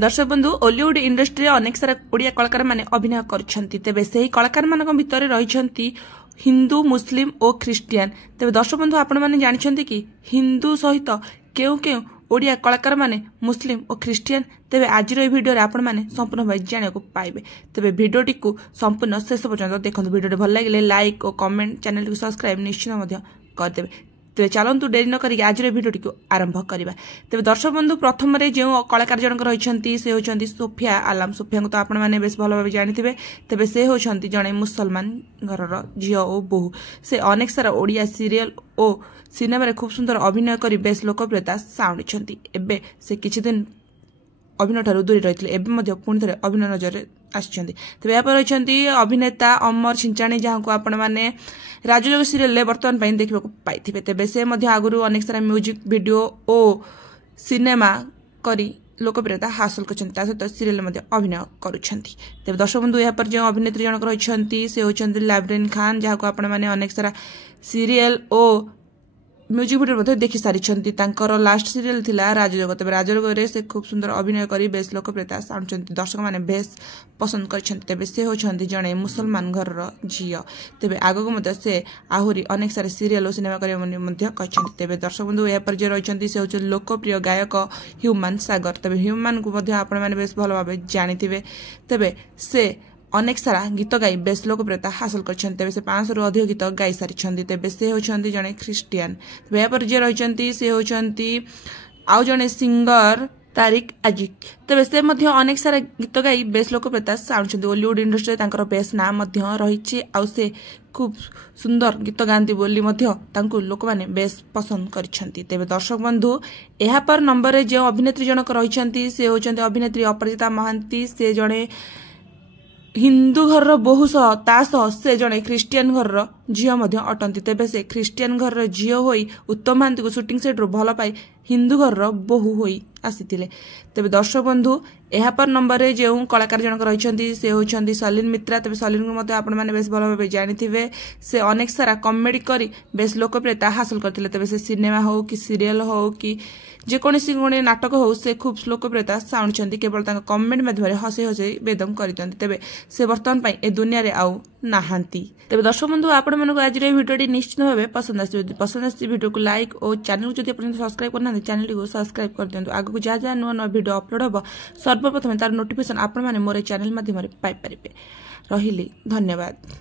दर्शक बंधु Ollywood industry अनेक सारा ओडिया कलाकार माने अभिनय करछंती तेबे सेही कलाकार मानक भितर रहिछंती हिंदू मुस्लिम और ख्रिस्टियन। तेबे दर्शक बंधु आपण माने जानिछंती कि हिंदू सहित केउ केउ ओडिया कलाकार माने मुस्लिम और ख्रिस्टियन। तेबे आज भिडियो रे आपण माने संपूर्ण भाई जानिया को पाइबे। तेबे भिडियोटी को संपूर्ण शेष पर्यंत देखंतु। भिडियो भल लागिले लाइक और कमेंट चैनल को सब्सक्राइब निश्चित मध्य कर देबे। तेज चलतु डेरी न करी आज भिडियोटी को आरंभ करवा। तेज दर्शक बंधु प्रथम जो कलाकार जनक रही से होती सोफिया आलम। सोफिया को तो आपण मैंने बेस भल भाव जानी। तेज से होती जड़े मुसलमान घर झी और बोहू। से अनेक सारा ओडिया सीरियल और सिनेमा खूब सुंदर अभिनय कर बेस लोकप्रियता साउंडी। एबे से किछि दिन अभिनय ठारू दूरी रही पुणी थे अभिनय नजर आते। यहाँ पर रही अभिनेता अमर छिंचाणी जहाँ को आपण मैंने राजयोग सीरियल बर्तमान देखा पाई। तेज से आगुरी अनेक सारा म्यूजिक वीडियो और सिनेमा करी लोकप्रियता हासिल कर सहित सीरियल अभिनय करुँच। तेज दर्शक बंधु यहाँ पर जो अभिनेत्री जनक रही से होती लाइब्रेन खान जहाँ को आपण मैंने अनेक सारा सीरियल और म्यूजिक वीडियो देखि सारी। लास्ट सीरियल थिला राजयोग। तेज राजयोग से खूब सुंदर अभिनय करी बेस लोकप्रियता साणुंट। दर्शक मैंने बेस पसंद कर। से होती जड़े मुसलमान घर झी। तेज आगक से आहरी अनेक सारे सीरियल और सिनेमा कर। तेज दर्शक बंधु यहाँ पर जो रही से होती लोकप्रिय गायक ह्यूमान सागर। तेज ह्यूमान को आपण मैंने बेस भल भाव जानी। तेज से अनेक सारा गीत गाई बेस लोकप्रियता हासिल कर। से 500 रु अधिक गीत गाई सारी। तेज से होती जड़े ख्रिस्टियन। यहाँ पर जे रही से होती आउ जड़े सिंगर तारिक आजिक। तेज से अनेक सारा गीत गाई बेस लोकप्रियता साणुंट। ओलीवुड इंडस्ट्री बेस नाम रही। से खूब सुंदर गीत गाँती बोली लोक मैंने बेस पसंद कर। तेज दर्शक बंधु यहाँ पर नंबर जो अभिनेत्री जनक रही से होती अभिनेत्री अपराजिता महांती। से जड़े हिंदू घर बोहू सह से जड़े ख्रिस्टियन घर झील अटंती। तेबे से ख्रिस्टियन घर झील हो उत्तम महांती को शूटिंग सेट भल पाई हिंदू घर बोहू हो आसी। तेबे दर्शक बंधु यहाँ पर नंबर जो कलाकार जनक रही से होती सलीन मित्रा। तेज सलीन को आपण मैंने बेस भल भाव जानी। से अनेक सारा कमेडी करी बेस लोकप्रियता हासिल करते। तेज से सिनेमा हो कि सीरियल हो कि जेकोसी गोटे नाटक हो से खूब लोकप्रियता साणुंट। केवल कमेंट माध्यम हसे हसे बेदम कर। तेज से बर्तमान ए दुनिया रे आउ नाहांती। तेज दर्शक बंधु आपण मानक आज भिडियोटी निश्चित भाव पसंद आसी भिडियो को लाइक और चैनल को जब सब्सक्राइब करना चैनल को सब्सक्राइब कर दिंतु। आगु जहाँ जहाँ नुआ नुआ भिडियो अपलोड हम सर्वप्रथम तार नोटिफिकेशन आपण मैंने मोर चैनल माध्यम पाई पारे। रही धन्यवाद।